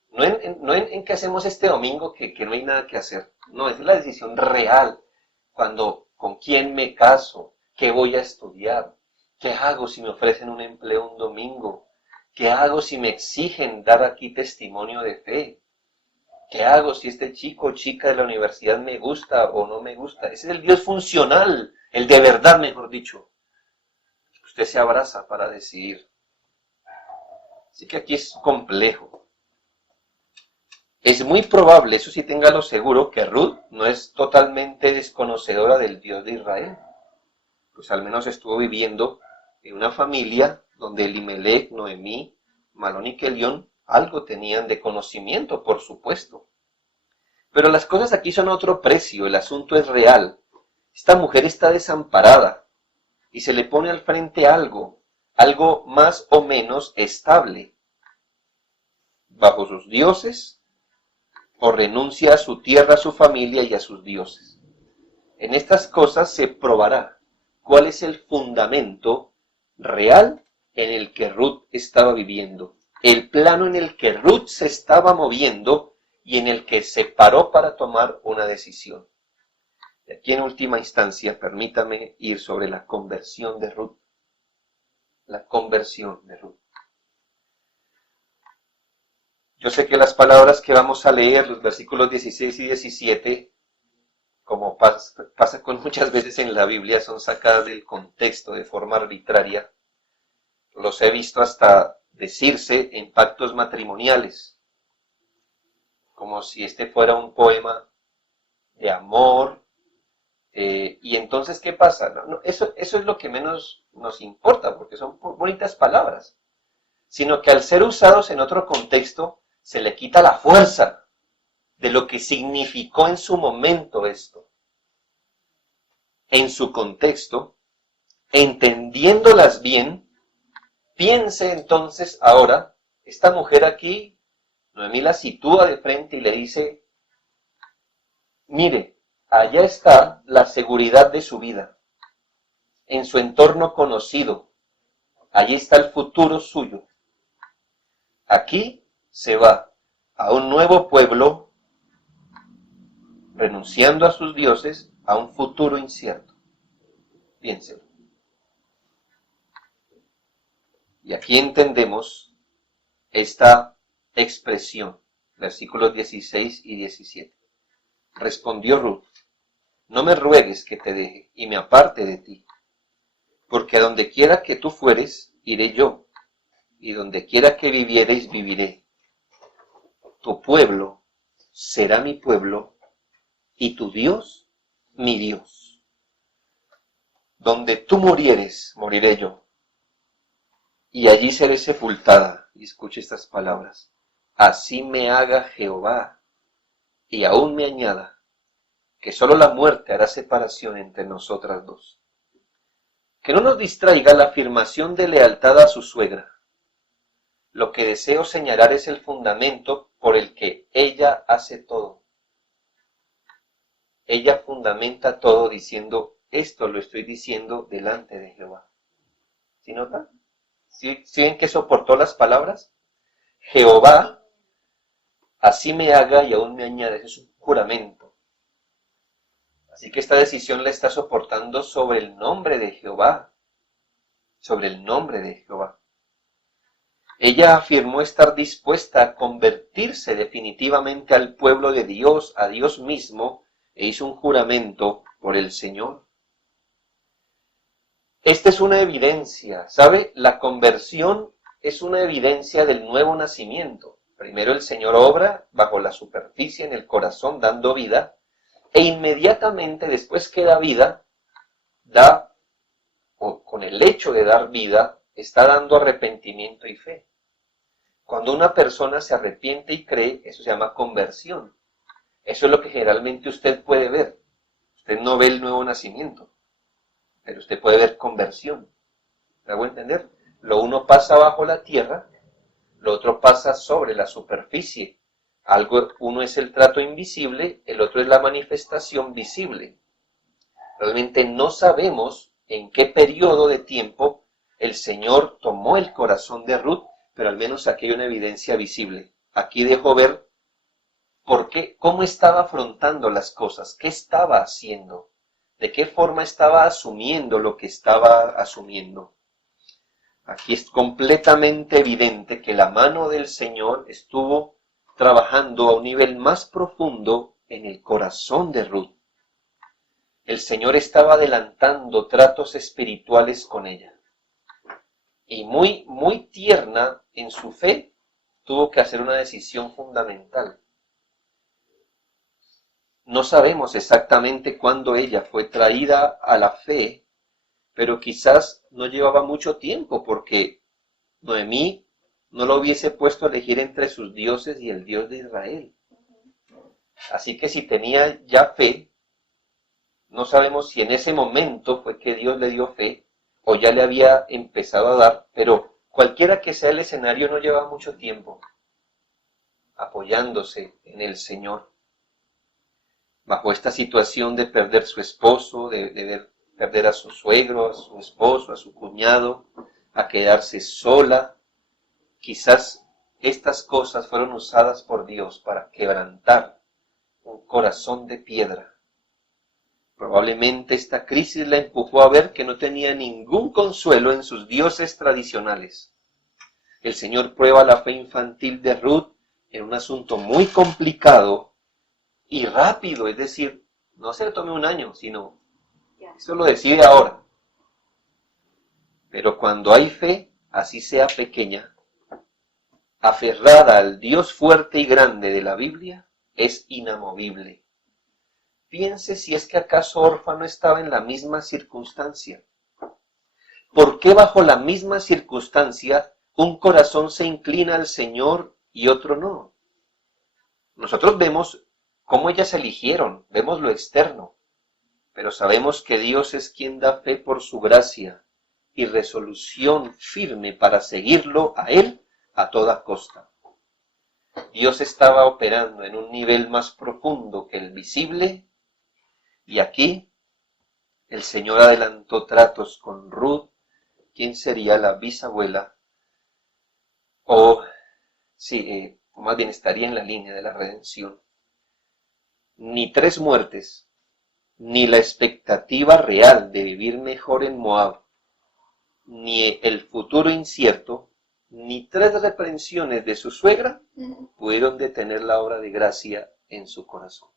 no en que hacemos este domingo que no hay nada que hacer. No, es la decisión real. ¿Con quién me caso? ¿Qué voy a estudiar? ¿Qué hago si me ofrecen un empleo un domingo? ¿Qué hago si me exigen dar aquí testimonio de fe? ¿Qué hago si este chico o chica de la universidad me gusta o no me gusta? Ese es el Dios funcional, el de verdad, mejor dicho. Usted se abraza para decidir. Así que aquí es complejo. Es muy probable, eso sí téngalo seguro, que Ruth no es totalmente desconocedora del Dios de Israel. Pues al menos estuvo viviendo en una familia donde Elimelech, Noemí, Malón y Kelión algo tenían de conocimiento, por supuesto. Pero las cosas aquí son a otro precio, el asunto es real. Esta mujer está desamparada. y se le pone al frente algo más o menos estable, bajo sus dioses, o renuncia a su tierra, a su familia y a sus dioses. En estas cosas se probará cuál es el fundamento real en el que Ruth estaba viviendo, el plano en el que Ruth se estaba moviendo y en el que se paró para tomar una decisión. Y aquí en última instancia, permítame ir sobre la conversión de Ruth. La conversión de Ruth. Yo sé que las palabras que vamos a leer, los versículos 16 y 17, como pasa con muchas veces en la Biblia, son sacadas del contexto de forma arbitraria. Los he visto hasta decirse en pactos matrimoniales, como si este fuera un poema de amor. Y entonces, ¿qué pasa? Eso es lo que menos nos importa, porque son bonitas palabras, sino que al ser usados en otro contexto, se le quita la fuerza de lo que significó en su momento esto. En su contexto, entendiéndolas bien, piense entonces ahora, esta mujer aquí, Noemí la sitúa de frente y le dice, mire, allá está la seguridad de su vida, en su entorno conocido, allí está el futuro suyo. Aquí se va a un nuevo pueblo, renunciando a sus dioses, a un futuro incierto. Piénselo. Y aquí entendemos esta expresión, versículos 16 y 17. Respondió Ruth, no me ruegues que te deje y me aparte de ti, porque a donde quiera que tú fueres, iré yo, y donde quiera que viviereis, viviré. Tu pueblo será mi pueblo, y tu Dios, mi Dios. Donde tú murieres, moriré yo, y allí seré sepultada. Y escuche estas palabras. Así me haga Jehová, y aún me añada, que solo la muerte hará separación entre nosotras dos. Que no nos distraiga la afirmación de lealtad a su suegra. Lo que deseo señalar es el fundamento por el que ella hace todo. Ella fundamenta todo diciendo, esto lo estoy diciendo delante de Jehová. ¿Sí notan? ¿Sí ven que soportó las palabras? Jehová, así me haga y aún me añade. Eso es un juramento. Así que esta decisión la está soportando sobre el nombre de Jehová. Sobre el nombre de Jehová. Ella afirmó estar dispuesta a convertirse definitivamente al pueblo de Dios, a Dios mismo, e hizo un juramento por el Señor. Esta es una evidencia, ¿sabe? La conversión es una evidencia del nuevo nacimiento. Primero el Señor obra bajo la superficie en el corazón, dando vida, e inmediatamente después que da vida, o con el hecho de dar vida, está dando arrepentimiento y fe. Cuando una persona se arrepiente y cree, eso se llama conversión. Eso es lo que generalmente usted puede ver. Usted no ve el nuevo nacimiento, pero usted puede ver conversión. ¿Me hago entender? Lo uno pasa bajo la tierra, lo otro pasa sobre la superficie. Uno es el trato invisible, el otro es la manifestación visible. Realmente no sabemos en qué periodo de tiempo el Señor tomó el corazón de Ruth, pero al menos aquí hay una evidencia visible. Aquí dejó ver cómo estaba afrontando las cosas, qué estaba haciendo, de qué forma estaba asumiendo lo que estaba asumiendo. Aquí es completamente evidente que la mano del Señor estuvo trabajando a un nivel más profundo en el corazón de Ruth. El Señor estaba adelantando tratos espirituales con ella. Y muy, muy tierna en su fe, tuvo que hacer una decisión fundamental. No sabemos exactamente cuándo ella fue traída a la fe, pero quizás no llevaba mucho tiempo, porque Noemí no lo hubiese puesto a elegir entre sus dioses y el Dios de Israel. Así que si tenía ya fe, no sabemos si en ese momento fue que Dios le dio fe, o ya le había empezado a dar, pero cualquiera que sea el escenario no lleva mucho tiempo apoyándose en el Señor. Bajo esta situación de perder su esposo, de perder a su suegro, a su esposo, a su cuñado, a quedarse sola, quizás estas cosas fueron usadas por Dios para quebrantar un corazón de piedra. Probablemente esta crisis la empujó a ver que no tenía ningún consuelo en sus dioses tradicionales. El Señor prueba la fe infantil de Ruth en un asunto muy complicado y rápido, es decir, no se le tome un año, sino eso lo decide ahora. Pero cuando hay fe, así sea pequeña, aferrada al Dios fuerte y grande de la Biblia, es inamovible. Piense si es que acaso Orfa no estaba en la misma circunstancia. ¿Por qué bajo la misma circunstancia un corazón se inclina al Señor y otro no? Nosotros vemos cómo ellas eligieron, vemos lo externo, pero sabemos que Dios es quien da fe por su gracia y resolución firme para seguirlo a Él a toda costa. Dios estaba operando en un nivel más profundo que el visible, y aquí el Señor adelantó tratos con Ruth, quien sería la bisabuela, o más bien estaría en la línea de la redención. Ni 3 muertes, ni la expectativa real de vivir mejor en Moab, ni el futuro incierto, ni 3 reprensiones de su suegra pudieron detener la obra de gracia en su corazón.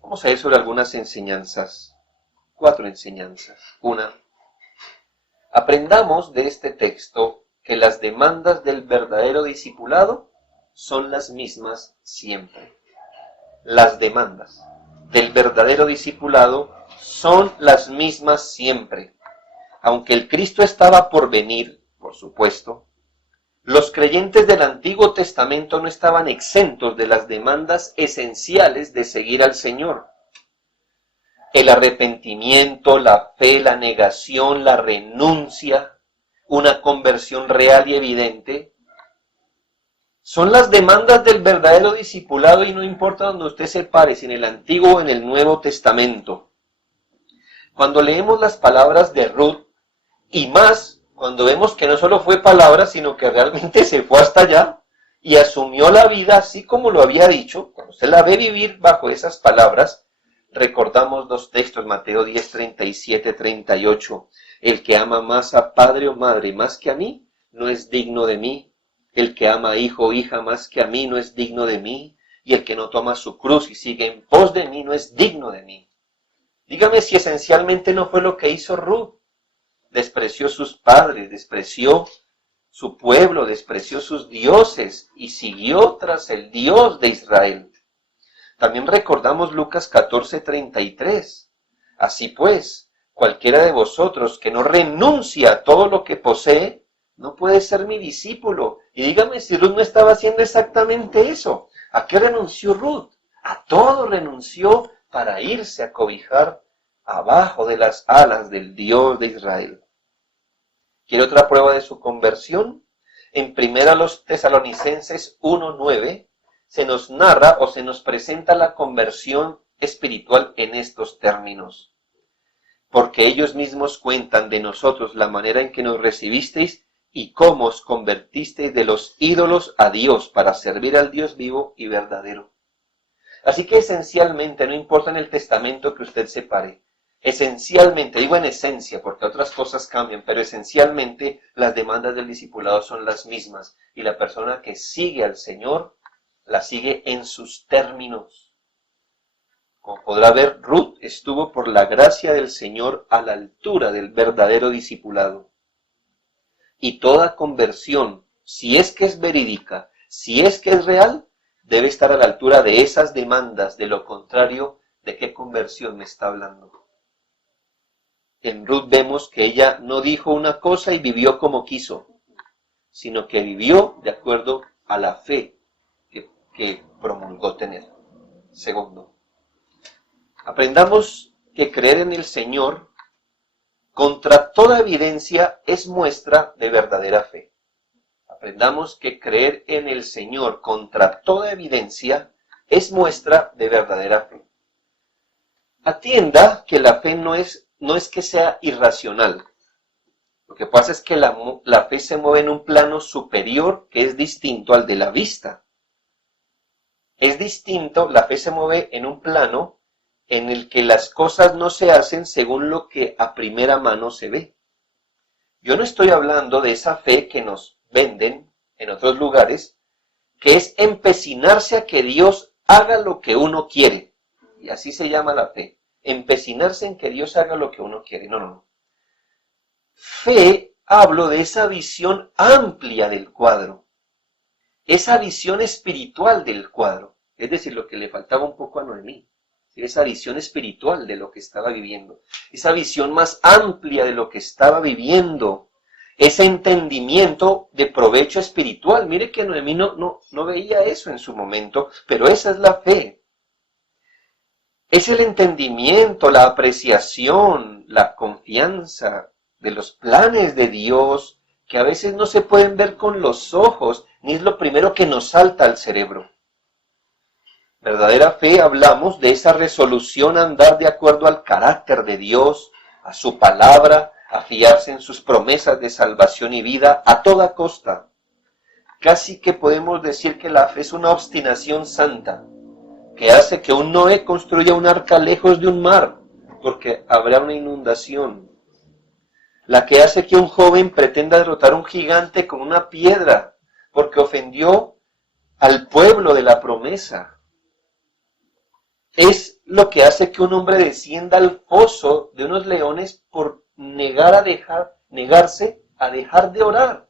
Vamos a ir sobre algunas enseñanzas, 4 enseñanzas. 1. Aprendamos de este texto que las demandas del verdadero discipulado son las mismas siempre. Las demandas del verdadero discipulado son las mismas siempre. Aunque el Cristo estaba por venir, por supuesto, los creyentes del Antiguo Testamento no estaban exentos de las demandas esenciales de seguir al Señor. El arrepentimiento, la fe, la negación, la renuncia, una conversión real y evidente, son las demandas del verdadero discipulado y no importa donde usted se pare, si en el Antiguo o en el Nuevo Testamento. Cuando leemos las palabras de Ruth, y más cuando vemos que no solo fue palabra, sino que realmente se fue hasta allá y asumió la vida así como lo había dicho, cuando usted la ve vivir bajo esas palabras, recordamos 2 textos, Mateo 10, 37, 38. El que ama más a padre o madre más que a mí, no es digno de mí. El que ama a hijo o hija más que a mí, no es digno de mí. Y el que no toma su cruz y sigue en pos de mí, no es digno de mí. Dígame si esencialmente no fue lo que hizo Ruth. Despreció sus padres, despreció su pueblo, despreció sus dioses y siguió tras el Dios de Israel. También recordamos Lucas 14:33. Así pues, cualquiera de vosotros que no renuncia a todo lo que posee, no puede ser mi discípulo. Y dígame si Ruth no estaba haciendo exactamente eso. ¿A qué renunció Ruth? A todo renunció para irse a cobijar abajo de las alas del Dios de Israel. ¿Quiere otra prueba de su conversión? En 1 Tesalonicenses 1:9 se nos narra o se nos presenta la conversión espiritual en estos términos. Porque ellos mismos cuentan de nosotros la manera en que nos recibisteis y cómo os convertisteis de los ídolos a Dios para servir al Dios vivo y verdadero. Así que esencialmente, no importa en el testamento que usted separe, esencialmente, digo en esencia porque otras cosas cambian, pero esencialmente las demandas del discipulado son las mismas y la persona que sigue al Señor la sigue en sus términos. Como podrá ver, Ruth estuvo por la gracia del Señor a la altura del verdadero discipulado. Y toda conversión, si es que es verídica, si es que es real, debe estar a la altura de esas demandas. De lo contrario, ¿de qué conversión me está hablando? En Ruth vemos que ella no dijo una cosa y vivió como quiso, sino que vivió de acuerdo a la fe que promulgó tener. Segundo, aprendamos que creer en el Señor contra toda evidencia es muestra de verdadera fe. Aprendamos que creer en el Señor contra toda evidencia es muestra de verdadera fe. Atienda que la fe no es que sea irracional. Lo que pasa es que la fe se mueve en un plano superior que es distinto al de la vista. Es distinto, la fe se mueve en un plano en el que las cosas no se hacen según lo que a primera mano se ve. Yo no estoy hablando de esa fe que nos venden en otros lugares, que es empecinarse a que Dios haga lo que uno quiere. Y así se llama la fe. Empecinarse en que Dios haga lo que uno quiere. No. Fe, hablo de esa visión amplia del cuadro. Esa visión espiritual del cuadro. Es decir, lo que le faltaba un poco a Noemí. Esa visión espiritual de lo que estaba viviendo. Esa visión más amplia de lo que estaba viviendo. Ese entendimiento de provecho espiritual. Mire que Noemí no veía eso en su momento, pero esa es la fe. Es el entendimiento, la apreciación, la confianza de los planes de Dios que a veces no se pueden ver con los ojos, ni es lo primero que nos salta al cerebro. Verdadera fe, hablamos de esa resolución a andar de acuerdo al carácter de Dios, a su palabra, a fiarse en sus promesas de salvación y vida a toda costa. Casi que podemos decir que la fe es una obstinación santa, que hace que un Noé construya un arca lejos de un mar, porque habrá una inundación. La que hace que un joven pretenda derrotar a un gigante con una piedra, porque ofendió al pueblo de la promesa. Es lo que hace que un hombre descienda al foso de unos leones por negarse a dejar de orar.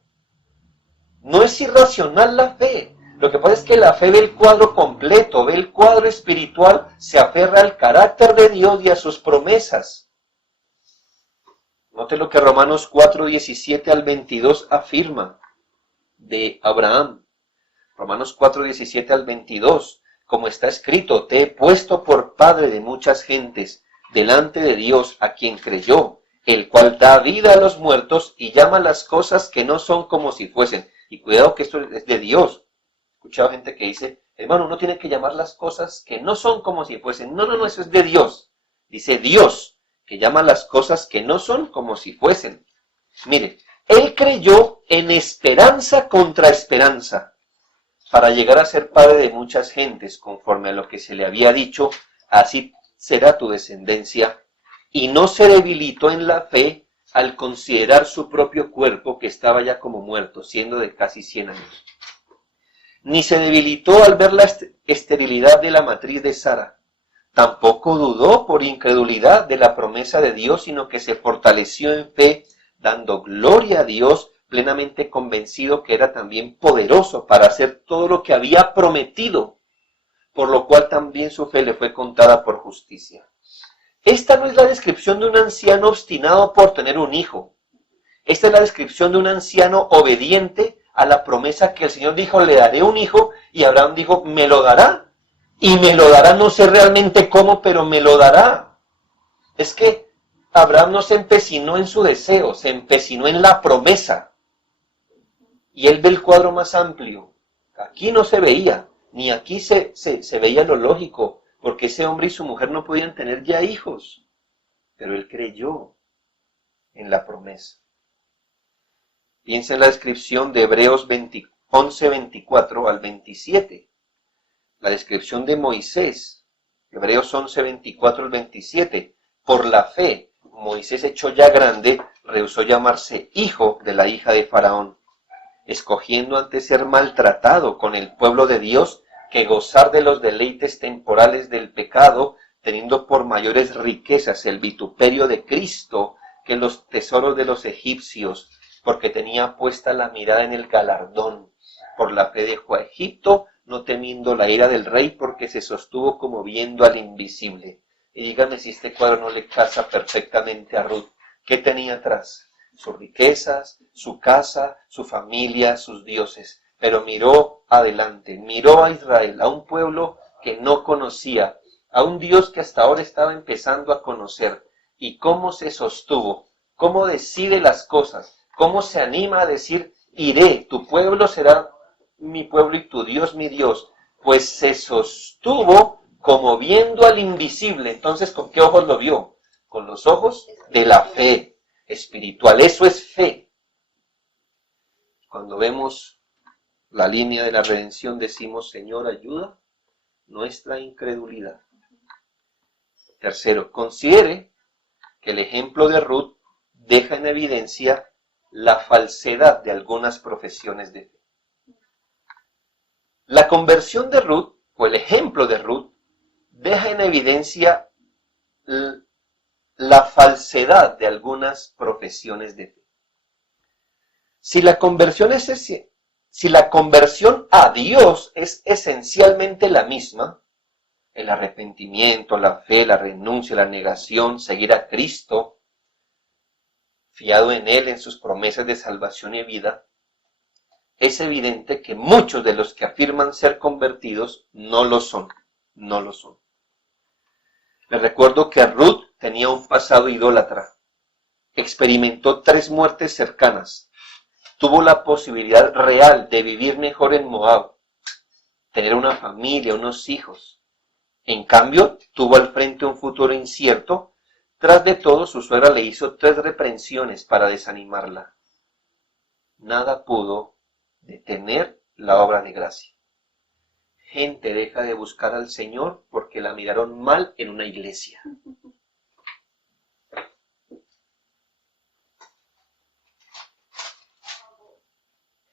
No es irracional la fe. Lo que pasa es que la fe ve el cuadro completo, ve el cuadro espiritual, se aferra al carácter de Dios y a sus promesas. Note lo que Romanos 4, 17 al 22 afirma de Abraham. Romanos 4, 17 al 22. Como está escrito, te he puesto por padre de muchas gentes, delante de Dios a quien creyó, el cual da vida a los muertos y llama las cosas que no son como si fuesen. Y cuidado que esto es de Dios. He escuchado gente que dice, hermano, uno tiene que llamar las cosas que no son como si fuesen. No, eso es de Dios. Dice Dios, que llama las cosas que no son como si fuesen. Mire, él creyó en esperanza contra esperanza, para llegar a ser padre de muchas gentes, conforme a lo que se le había dicho, así será tu descendencia, y no se debilitó en la fe al considerar su propio cuerpo, que estaba ya como muerto, siendo de casi 100 años. Ni se debilitó al ver la esterilidad de la matriz de Sara. Tampoco dudó por incredulidad de la promesa de Dios, sino que se fortaleció en fe, dando gloria a Dios, plenamente convencido que era también poderoso para hacer todo lo que había prometido, por lo cual también su fe le fue contada por justicia. Esta no es la descripción de un anciano obstinado por tener un hijo. Esta es la descripción de un anciano obediente a la promesa que el Señor dijo, le daré un hijo, y Abraham dijo, me lo dará. Y me lo dará, no sé realmente cómo, pero me lo dará. Es que Abraham no se empecinó en su deseo, se empecinó en la promesa. Y él ve el cuadro más amplio. Aquí no se veía, ni aquí se veía lo lógico, porque ese hombre y su mujer no podían tener ya hijos. Pero él creyó en la promesa. Piensa en la descripción de Hebreos 11, 24 al 27. La descripción de Moisés, Hebreos 11, 24 al 27. Por la fe, Moisés, hecho ya grande, rehusó llamarse hijo de la hija de Faraón, escogiendo antes ser maltratado con el pueblo de Dios que gozar de los deleites temporales del pecado, teniendo por mayores riquezas el vituperio de Cristo que los tesoros de los egipcios, porque tenía puesta la mirada en el galardón. Por la fe dejó a Egipto, no temiendo la ira del rey, porque se sostuvo como viendo al invisible. Y dígame si este cuadro no le casa perfectamente a Ruth. ¿Qué tenía atrás? Sus riquezas, su casa, su familia, sus dioses. Pero miró adelante, miró a Israel, a un pueblo que no conocía, a un Dios que hasta ahora estaba empezando a conocer. ¿Y cómo se sostuvo? cómo decide las cosas, cómo se anima a decir, iré, tu pueblo será mi pueblo y tu Dios mi Dios, pues se sostuvo como viendo al invisible. Entonces, ¿con qué ojos lo vio? Con los ojos de la fe espiritual. Eso es fe. Cuando vemos la línea de la redención, decimos, Señor, ayuda nuestra incredulidad. Tercero, considere que el ejemplo de Ruth deja en evidencia la falsedad de algunas profesiones de fe. La conversión de Ruth, o el ejemplo de Ruth, deja en evidencia la falsedad de algunas profesiones de fe. Si la conversión a Dios es esencialmente la misma, el arrepentimiento, la fe, la renuncia, la negación, seguir a Cristo, fiado en Él, en sus promesas de salvación y vida, es evidente que muchos de los que afirman ser convertidos no lo son, no lo son. Les recuerdo que Ruth tenía un pasado idólatra, experimentó 3 muertes cercanas, tuvo la posibilidad real de vivir mejor en Moab, tener una familia, unos hijos. En cambio, tuvo al frente un futuro incierto. Tras de todo, su suegra le hizo 3 reprensiones para desanimarla. Nada pudo detener la obra de gracia. Gente deja de buscar al Señor porque la miraron mal en una iglesia.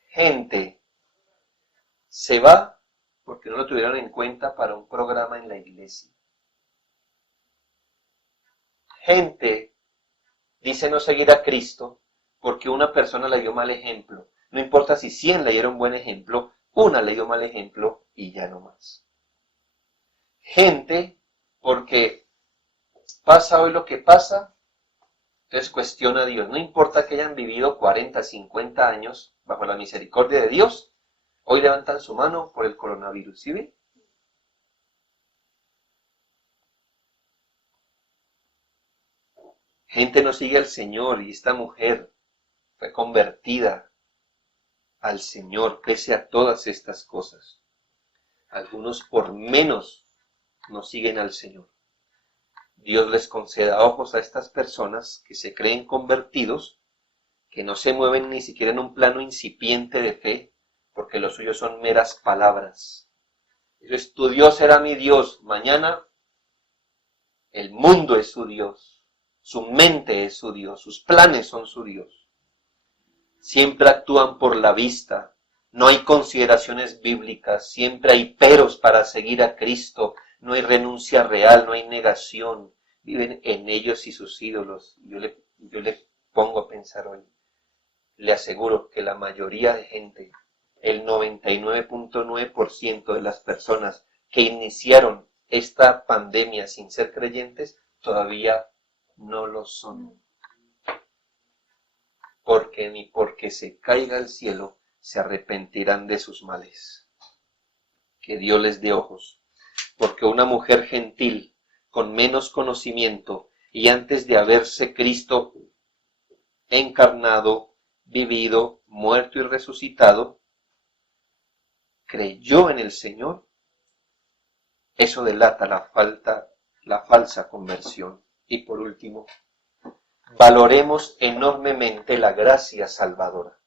Gente se va porque no lo tuvieron en cuenta para un programa en la iglesia. Gente dice no seguir a Cristo porque una persona le dio mal ejemplo. No importa si 100 le dieron buen ejemplo, una le dio mal ejemplo y ya no más. Gente porque pasa hoy lo que pasa, entonces cuestiona a Dios. No importa que hayan vivido 40, 50 años bajo la misericordia de Dios, hoy levantan su mano por el coronavirus. ¿Sí ve? Gente no sigue al Señor y esta mujer fue convertida al Señor pese a todas estas cosas. Algunos por menos no siguen al Señor. Dios les conceda ojos a estas personas que se creen convertidos, que no se mueven ni siquiera en un plano incipiente de fe, porque lo suyo son meras palabras. Eso es, tu Dios será mi Dios. Mañana el mundo es su Dios, su mente es su Dios, sus planes son su Dios. Siempre actúan por la vista, no hay consideraciones bíblicas, siempre hay peros para seguir a Cristo, no hay renuncia real, no hay negación, viven en ellos y sus ídolos. Yo le pongo a pensar hoy, le aseguro que la mayoría de gente, el 99.9% de las personas que iniciaron esta pandemia sin ser creyentes, todavía no lo son. Porque ni porque se caiga al cielo se arrepentirán de sus males. Que Dios les dé ojos. Porque una mujer gentil, con menos conocimiento, y antes de haberse Cristo encarnado, vivido, muerto y resucitado, creyó en el Señor, eso delata la falsa conversión. Y por último, valoremos enormemente la gracia salvadora.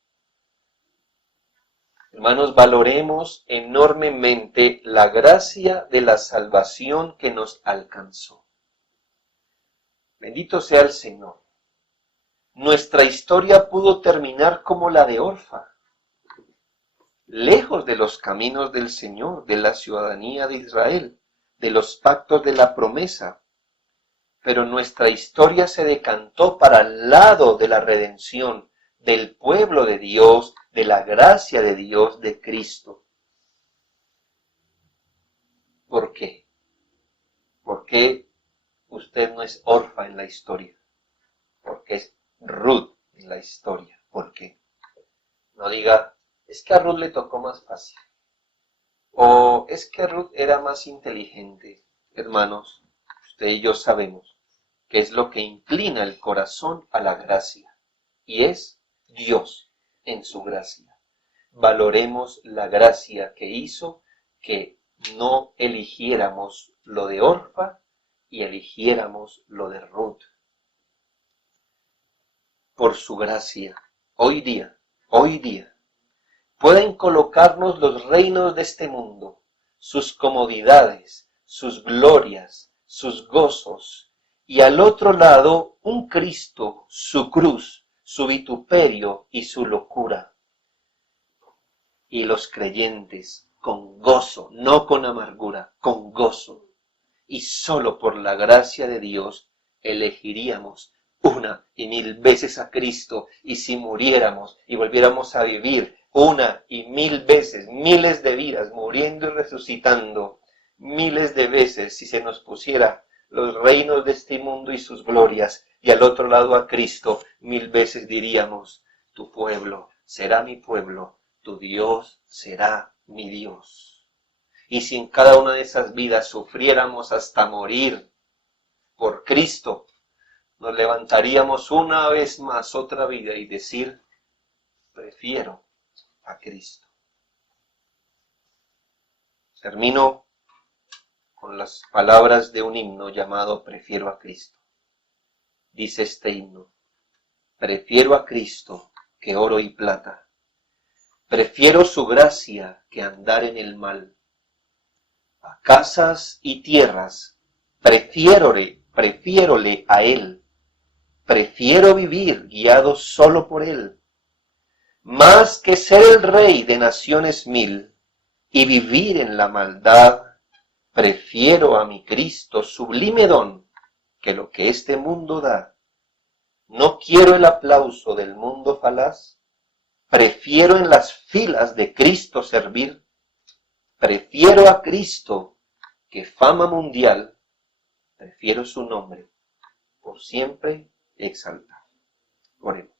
Hermanos, valoremos enormemente la gracia de la salvación que nos alcanzó. Bendito sea el Señor. Nuestra historia pudo terminar como la de Orfa, lejos de los caminos del Señor, de la ciudadanía de Israel, de los pactos de la promesa. Pero nuestra historia se decantó para el lado de la redención, del pueblo de Dios, de la gracia de Dios, de Cristo. ¿Por qué? ¿Por qué usted no es Orfa en la historia? ¿Por qué es Ruth en la historia? ¿Por qué? No diga, es que a Ruth le tocó más fácil. O es que Ruth era más inteligente. Hermanos, usted y yo sabemos que es lo que inclina el corazón a la gracia, y es Dios en su gracia. Valoremos la gracia que hizo que no eligiéramos lo de Orfa y eligiéramos lo de Ruth. Por su gracia, hoy día, pueden colocarnos los reinos de este mundo, sus comodidades, sus glorias, sus gozos, y al otro lado un Cristo, su cruz, su vituperio y su locura. Y los creyentes, con gozo, no con amargura, con gozo, y solo por la gracia de Dios, elegiríamos una y mil veces a Cristo, y si muriéramos y volviéramos a vivir una y mil veces, miles de vidas, muriendo y resucitando, miles de veces, si se nos pusiera los reinos de este mundo y sus glorias, y al otro lado a Cristo, mil veces diríamos, tu pueblo será mi pueblo, tu Dios será mi Dios. Y si en cada una de esas vidas sufriéramos hasta morir por Cristo, nos levantaríamos una vez más otra vida y decir, prefiero a Cristo. Termino con las palabras de un himno llamado Prefiero a Cristo. Dice este himno, prefiero a Cristo que oro y plata, prefiero su gracia que andar en el mal. A casas y tierras, prefiérole a Él, prefiero vivir guiado solo por Él, más que ser el rey de naciones mil y vivir en la maldad, prefiero a mi Cristo sublime don que lo que este mundo da. No quiero el aplauso del mundo falaz, prefiero en las filas de Cristo servir, prefiero a Cristo que fama mundial, prefiero su nombre por siempre exaltar. Oremos.